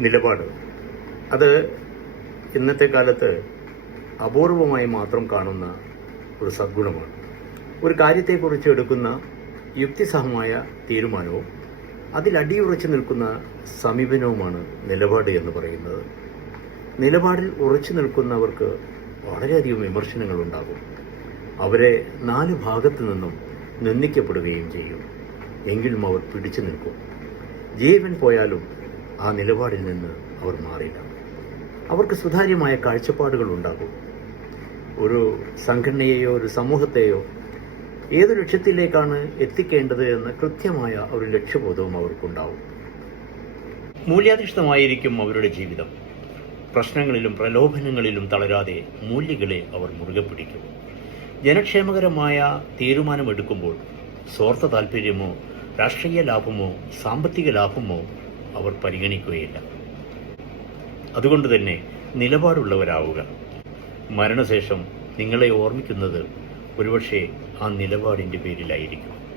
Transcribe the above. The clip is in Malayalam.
നിലപാട്. അത് ഇന്നത്തെ കാലത്ത് അപൂർവമായി മാത്രം കാണുന്ന ഒരു സദ്ഗുണമാണ്. ഒരു കാര്യത്തെക്കുറിച്ച് എടുക്കുന്ന യുക്തിസഹമായ തീരുമാനവും അതിലടിയുറച്ചു നിൽക്കുന്ന സമീപനവുമാണ് നിലപാട് എന്ന് പറയുന്നത്. നിലപാടിൽ ഉറച്ചു നിൽക്കുന്നവർക്ക് വളരെയധികം വിമർശനങ്ങൾ ഉണ്ടാകും അവരെ നാല് ഭാഗത്തു നിന്നും നിന്ദിക്കപ്പെടുകയും ചെയ്യും. എങ്കിലും അവർ പിടിച്ചു നിൽക്കും. ജീവൻ പോയാലും ആ നിലപാടിൽ നിന്ന് അവർ മാറില്ല അവർക്ക് സുതാര്യമായ കാഴ്ചപ്പാടുകൾ ഉണ്ടാകും. ഒരു സംഘടനയെയോ ഒരു സമൂഹത്തെയോ ഏത് ലക്ഷ്യത്തിലേക്കാണ് എത്തിക്കേണ്ടത് എന്ന് കൃത്യമായ ഒരു ലക്ഷ്യബോധവും അവർക്കുണ്ടാവും. മൂല്യാധിഷ്ഠമായിരിക്കും അവരുടെ ജീവിതം. പ്രശ്നങ്ങളിലും പ്രലോഭനങ്ങളിലും തളരാതെ മൂല്യങ്ങളെ അവർ മുറുകെ പിടിക്കും. ജനക്ഷേമകരമായ തീരുമാനമെടുക്കുമ്പോൾ സ്വാർത്ഥ താല്പര്യമോ രാഷ്ട്രീയ ലാഭമോ സാമ്പത്തിക ലാഭമോ അവർ പരിഗണിക്കുകയില്ല. അതുകൊണ്ട് തന്നെ നിലപാടുള്ളവരാവുക. മരണശേഷം നിങ്ങളെ ഓർമ്മിക്കുന്നത് ഒരുപക്ഷെ ആ നിലപാടിന്റെ പേരിലായിരിക്കും.